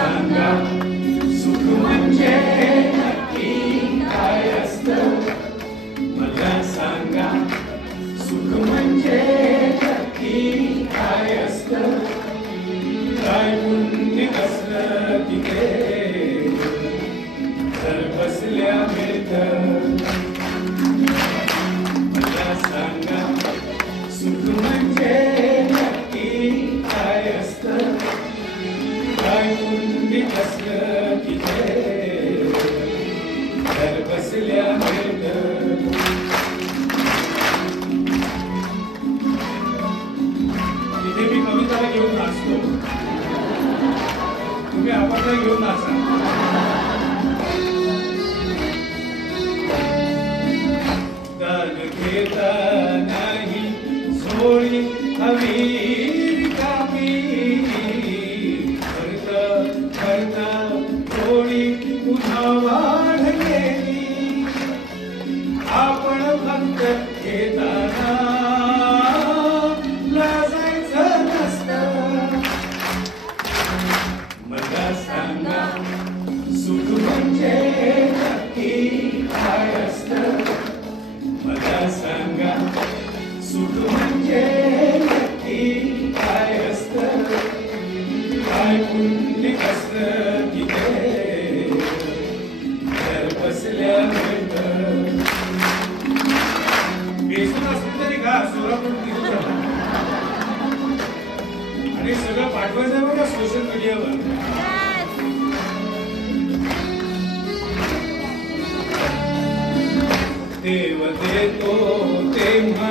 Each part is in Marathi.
सांगा सुख म्हणजे नक्की काय असतं मला सांगा सुख म्हणजे नक्की काय असतं काय पुण्य असलं की ते घर बसल्या मिळतं मला सांगा सुख म्हणजे नक्की काय असतं काय पुण्य असलं की ते घर बसल्या मिळतं इथे मी कविताला घेऊन नाचतो तुम्ही आपण घेऊन नाचा दान घेता नाही झोळी हवी रिकामी भरता भरता थोडी पुन्हा वाढलेली आपण फक्त घेताना लाजायचं नसतं मला सांगा सुख म्हणजे नक्की काय असतं मला सांगा सुख म्हणजे नक्की काय असतं काय पुण्य असलं की ते घर बसल्या मिळतं बेसून असलं तरी गा सोलापूर आणि सगळं पाठवायचं बघा सोशल मीडियावर देव देतो तेव्हा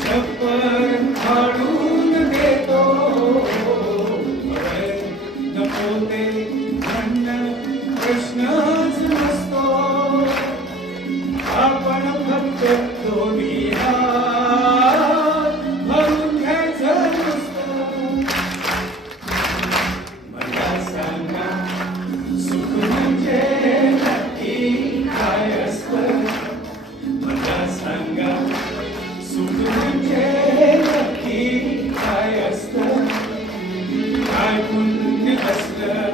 छप्पर फाडून देतो नको ते म्हणणं प्रश्नच नसतो आपण फक्त दोन्ही हात भरून घ्यायचं नसतं मला सांगा सुख म्हणजे नक्की काय असतं मला सांगा सुख म्हणजे नक्की काय असतं काय पुण्य असलं